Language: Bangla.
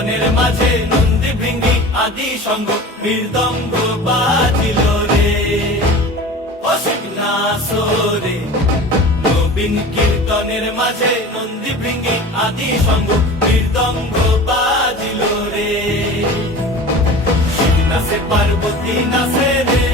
কীর্তনের মাঝে নন্দী ভৃঙ্গি আদি সঙ্গ মৃদঙ্গ বাজিল রে অসিক নাসরে নবীন কীর্তনের মাঝে নন্দী ভৃঙ্গি আদি সঙ্গ মৃদঙ্গ বাজিল রে শিব নাচে পার্বতী নাচে রে